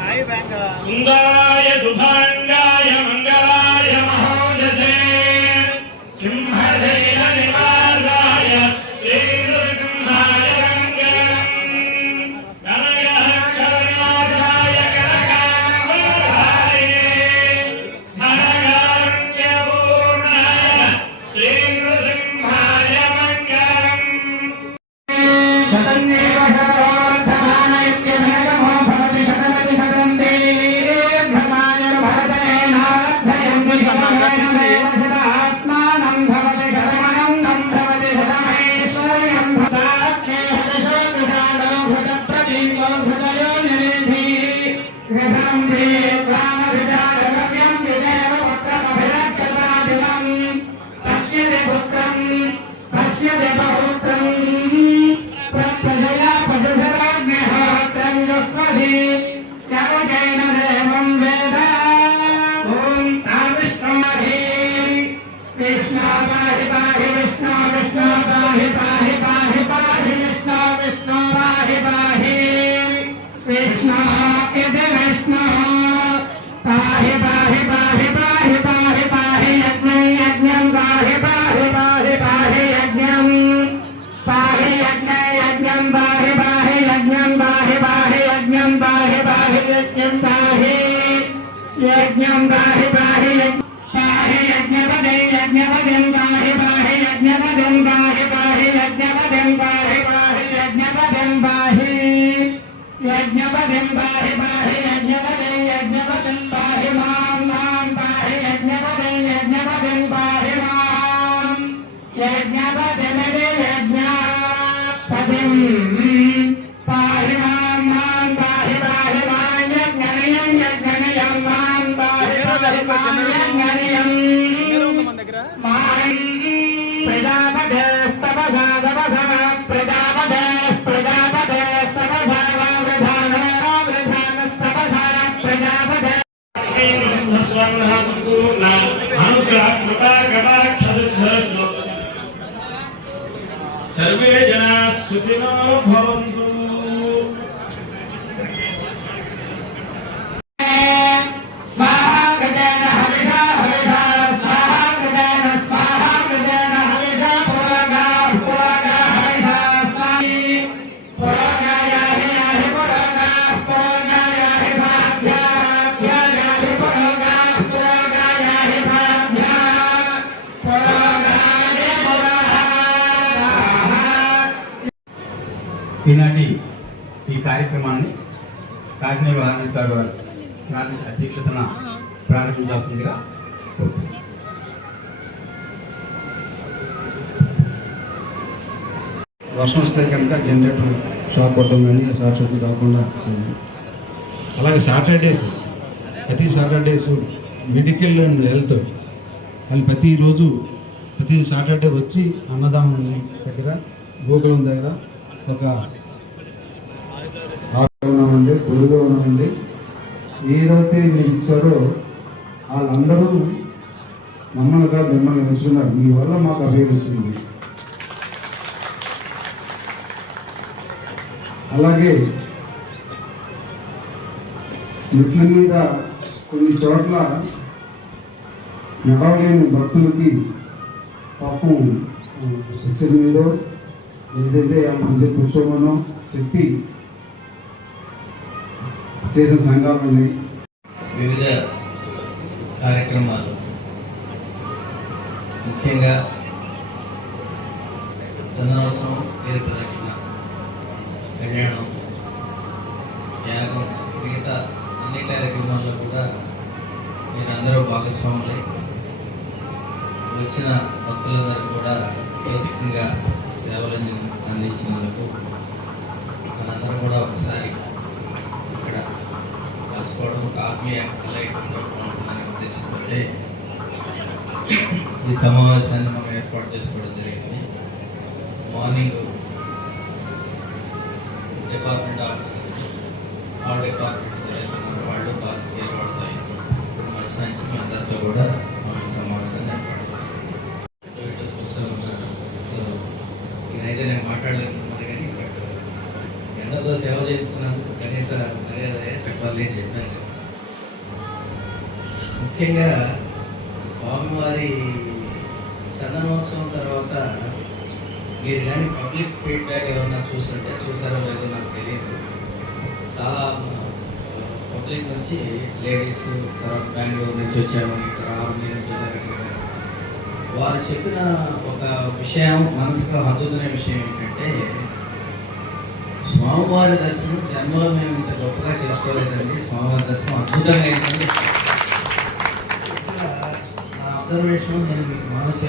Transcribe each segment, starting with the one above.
सुंदराय सुधांगाय मंगलाय महोदसे सिंहशैल निवासाय श्री नृसिंहाय मंगलम् कनकहरणाय कनकाम्बरधारिणे धनकारुण्यपूर्णाय श्री नृसिंहाय मंगलम् शतन्येव यज्ञं गाहि बाहि बाहि यज्ञपदे यज्ञपदं गाहि बाहि यज्ञपदं गाहि बाहि यज्ञपदं गाहि बाहि यज्ञपदं बाहि यज्ञपदं गाहि बाहि यज्ञपदं यज्ञपदं बाहि मां मां बाहि यज्ञपदं यज्ञपदं बाहि मां यज्ञपदमेव यज्ञपदं बाहि मां मां बाहि बाहि मां यज्ञनयं यज्ञनयं मां बाहि बाहि मां यज्ञनयं मां प्रजापतिस्तपसा तपसा प्रजापते प्रजापते तपसा वृधानस्तपसा प्रजापते श्रीनृसिंहस्वामिनः सम्पूर्ण अनुग्रह कृपा कटाक्षसिद्धिरस्तु सर्वे जनाः सुखिनो भवन्तु। ఈనాటి ఈ కార్యక్రమాన్ని కాకినాడ వాహనదారు వారి అధ్యక్షతన ప్రారంభించాల్సిందిగా వర్షం వస్తే కనుక జనరేటర్ షాక్ కొట్టడం కానీ షార్ట్ సర్క్యూట్ కాకుండా అలాగే సాటర్డేస్ ప్రతి సాటర్డేస్ మెడికల్ అండ్ హెల్త్ వాళ్ళు ప్రతిరోజు ప్రతి సాటర్డే వచ్చి అన్నదానం దగ్గర గోకులం దగ్గర ఒక ఉన్నామండి గురుగా ఉన్నామండి. ఏదైతే మీరు ఇచ్చారో వాళ్ళందరూ మమ్మల్ని మిమ్మల్ని ఉంచుకున్నారు. మీ వల్ల మాకు అభివృద్ధి వచ్చింది. అలాగే మెట్ల మీద కొన్ని చోట్ల నడవలేని భక్తులకి పాపం శిక్షణ మీద ఏదైతే మంచి కూర్చోమనో చెప్పి చేసిన సంఘాలు ఉన్నాయి. వివిధ కార్యక్రమాలు ముఖ్యంగా చందనోత్సవం, పేరు ప్రదక్షిణ, కళ్యాణం, యాగం, మిగతా అన్ని కార్యక్రమాల్లో కూడా మీరందరూ భాగస్వాములై వచ్చిన భక్తులందరూ కూడా ప్రత్యేకంగా సేవలను అందించినందుకు మనందరూ కూడా ఒకసారి ఇక్కడ కలుసుకోవడం ఒక ఆత్మీయ కలయికగా ఉంటుందనే ఉద్దేశంతో ఈ సమావేశాన్ని మనం ఏర్పాటు చేసుకోవడం జరిగింది. Morning department officers, all departments వాళ్ళు ఏర్పడతాయి. మరుసాంచి మీ అందరితో కూడా మనం సమావేశాన్ని ఏర్పాటు చేసుకుంటాం. సో ఇదైతే నేను మాట్లాడలేకున్నాను కానీ ఎండ అందరితో సేవ చేయించుకున్నందుకు కనీస మర్యాద చెప్పాలి అని చెప్పాను. ముఖ్యంగా స్వామివారి చందనోత్సవం తర్వాత మీరు కానీ పబ్లిక్ ఫీడ్బ్యాక్ ఏమన్నా చూసారో లేదో నాకు తెలియదు. చాలా పబ్లిక్ నుంచి లేడీస్, తర్వాత బెంగళూరు నుంచి వచ్చాము, ఇక్కడ ఆర్మీ నుంచి వారు చెప్పిన ఒక విషయం మనసుకు హత్తుకునే విషయం ఏంటంటే, స్వామివారి దర్శనం జన్మలో మేము ఇంత గొప్పగా చేసుకోలేదండి, స్వామివారి దర్శనం అద్భుతంగా అయిందండి. నా అబ్జర్వేషన్ నేను మీకు మనసు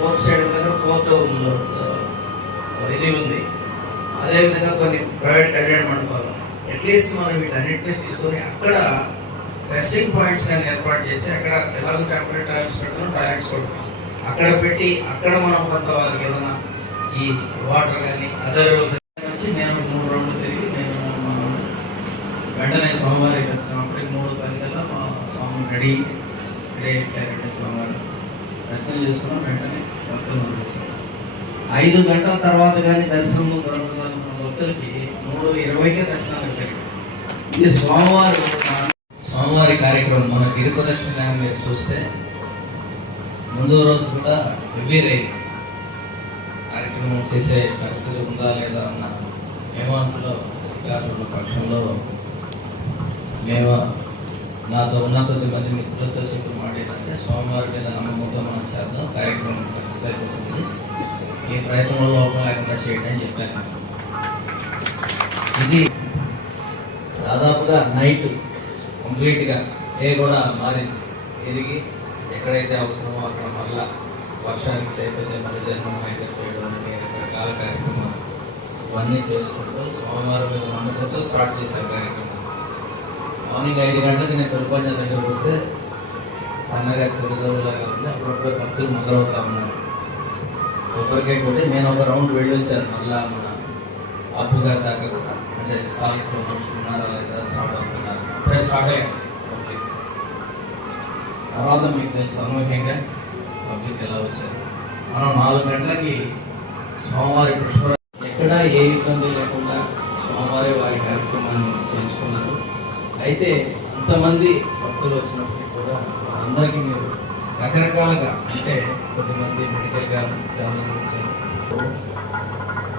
కోర్ట్ సైడ్ దగ్గర కోర్టు ఇది ఉంది. అదేవిధంగా కొన్ని ప్రైవేట్ కళ్యాణ మండపాలు అట్లీస్ట్ మనం వీటన్నిటిని తీసుకొని అక్కడ రెస్టింగ్ పాయింట్స్ కానీ ఏర్పాటు చేసి అక్కడ ఎలాగో టెంపరీ టాయిలెట్స్ పెడతాం, టాయిలెట్స్ కొడతాం, అక్కడ పెట్టి అక్కడ మనం కొంత వారికి ఏదైనా ఈ వాటర్ కానీ అదర్ వచ్చి నేను 3 రౌండ్లు తిరిగి నేను వెంటనే స్వామివారి దర్శనం అప్పటికి 3:10 మా స్వామి రెడీ అయిపోయారంటే స్వామివారి దర్శనం చేసుకున్నాం. వెంటనే భక్తులు వదిలేస్తాం. 5 గంటల తర్వాత కానీ దర్శనం దొరుకుతున్న భక్తులకి 3:20కే దర్శనాలు జరిగింది. ఇది స్వామివారి కార్యక్రమం. మన గిరిప్రదక్షిణ మీరు చూస్తే ముందు రోజు కూడా హెవీ రైన్ కార్యక్రమం చేసే పరిస్థితి ఉందా లేదా అన్న మేమాన్స్లో అధికారుల పక్షంలో మేము నాతో ఉన్న 10 మంది మిత్రులతో చెప్పిన మాట ఏంటంటే, స్వామివారి మీద నమ్మకంతో మనం చేద్దాం, కార్యక్రమం సక్సెస్ అయిపోతుంది, ఈ ప్రయత్నంలో లోపం లేకుండా చేయండి అని చెప్పాను. ఇది దాదాపుగా నైట్ కంప్లీట్గా కూడా మారింది. ఎదిగి ఎక్కడైతే అవసరమో అక్కడ మళ్ళా వర్షానికి అయిపోతే మళ్ళీ జన్మం హైకస్ చేయడం అనే రకరకాల కార్యక్రమాలు ఇవన్నీ చేసుకుంటూ స్వామివారి మీద నమ్మకంతో స్టార్ట్ చేశారు కార్యక్రమం. మార్నింగ్ 5 గంటలకు నేను పెరుపంజ దగ్గరకు వస్తే సన్నగా చిరుజోరులాగా ఉంది. అప్పుడప్పుడు భక్తులు మొదలవుతా ఉన్నారు. ఒకరికే కొట్టి నేను ఒక రౌండ్ వెళ్ళి వచ్చాను. మళ్ళా మన అప్పు గారి దాకా కూడా అంటే స్టాల్స్లో ఉన్నారా లేదా స్టార్ట్ అవుతున్నారు. అప్పుడే స్టార్ట్ అయ్యాను పబ్లిక్. తర్వాత మీకు తెలుసు సమూహంగా పబ్లిక్ ఎలా వచ్చారు. మనం 4 గంటలకి స్వామివారి పుష్ప ఎక్కడా ఏ ఇబ్బంది లేకుండా స్వామివారి వారి కార్యక్రమాన్ని చేయించుకున్నారు. అయితే అంతమంది భక్తులు వచ్చినప్పటికీ కూడా అందరికీ మీరు రకరకాలుగా అంటే కొద్దిమంది మెడికల్గా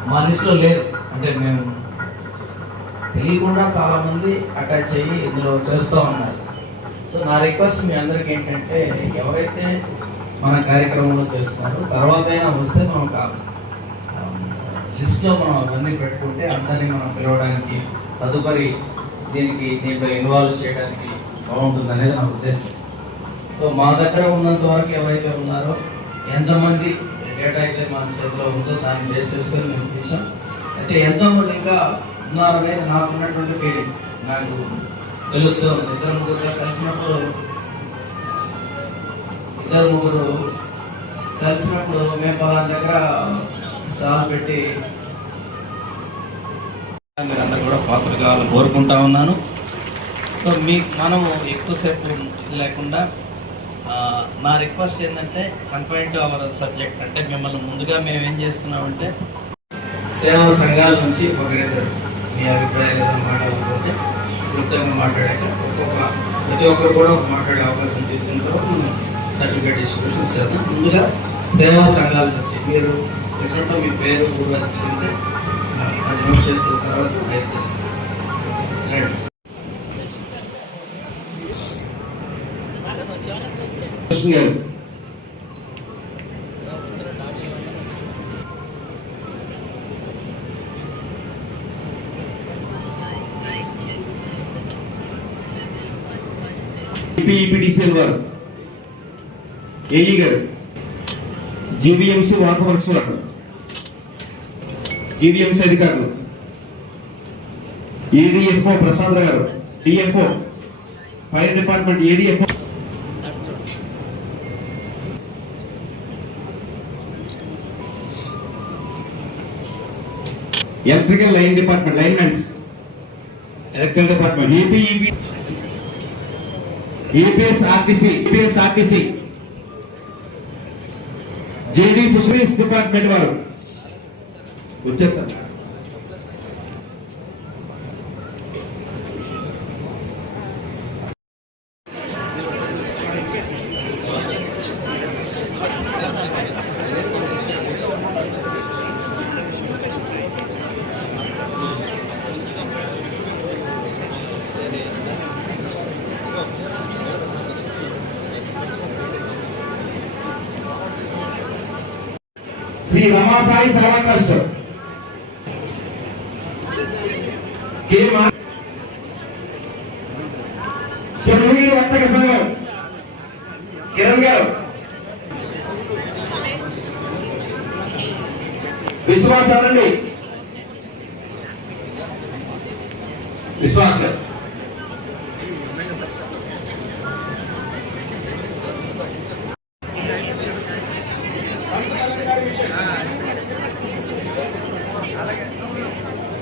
మా లిస్టులో లేరు. అంటే మేము తెలియకుండా చాలామంది అటాచ్ అయ్యి ఇందులో చేస్తూ ఉన్నారు. సో నా రిక్వెస్ట్ మీ అందరికీ ఏంటంటే, ఎవరైతే మన కార్యక్రమంలో చేస్తున్నారో తర్వాత అయినా వస్తే మనం కాదు లిస్ట్లో మనం అవన్నీ పెట్టుకుంటే అందరినీ మనం పిలవడానికి తదుపరి దీంట్లో ఇన్వాల్వ్ చేయడానికి బాగుంటుంది అనేది నా ఉద్దేశం. సో మా దగ్గర ఉన్నంత వరకు ఎవరైతే ఉన్నారో ఎంతమంది డేటా అయితే మన చేతిలో ఉందో దాన్ని బేస్ చేసుకొని మేము తీసాం. అయితే ఎంతోమంది ఇంకా ఉన్నారనేది నాకు ఉన్నటువంటి ఫీలింగ్ నాకు తెలుస్తూ ఉంది. 2-3 కలిసినప్పుడు మేము పలానా దగ్గర స్టాల్ పెట్టి మీరందరూ కూడా పాత్ర కావాలని కోరుకుంటా ఉన్నాను. సో మనము ఎక్కువసేపు లేకుండా నా రిక్వెస్ట్ ఏంటంటే, కన్ఫైన్ టు అవర్ సబ్జెక్ట్. అంటే మిమ్మల్ని ముందుగా మేము ఏం చేస్తున్నామంటే, సేవా సంఘాల నుంచి ఒకరిద్దరు మీ అభిప్రాయాలు ఏదైనా మాట్లాడకపోతే క్లుప్తంగా మాట్లాడాక ప్రతి ఒక్కరు కూడా మాట్లాడే అవకాశం తీసుకున్న తర్వాత మనం సర్టిఫికేట్ డిస్ట్రిబ్యూషన్స్ చేద్దాం. ముందుగా సేవా సంఘాల నుంచి మీరు ఎగ్జాంపుల్ మీ పేరు కూడా చెప్తే అది నోట్ చేసుకున్న తర్వాత టైప్ చేస్తాం. ఈపీడీసీఎల్ వారు, ఏఈ గారు, జీవీఎంసీ వాటర్ వర్క్స్ వారు, జీవీఎంసీ అధికారులు, ఏడీఎఫ్ఓ ప్రసాద్ గారు, DFO fire department, ADFO electrical line department, linemens, electrical department, APSRTC, JD fisheries department వారు వచ్చారు సార్. శ్రీ రమాసాయి సేవా ట్రస్ట్ కె స్వర్ణగిరి వర్తక సంఘం కిరణ్ గారు, విశ్వాసాలండి విశ్వాస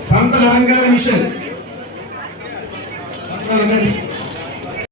సంత అలంకార మిషన్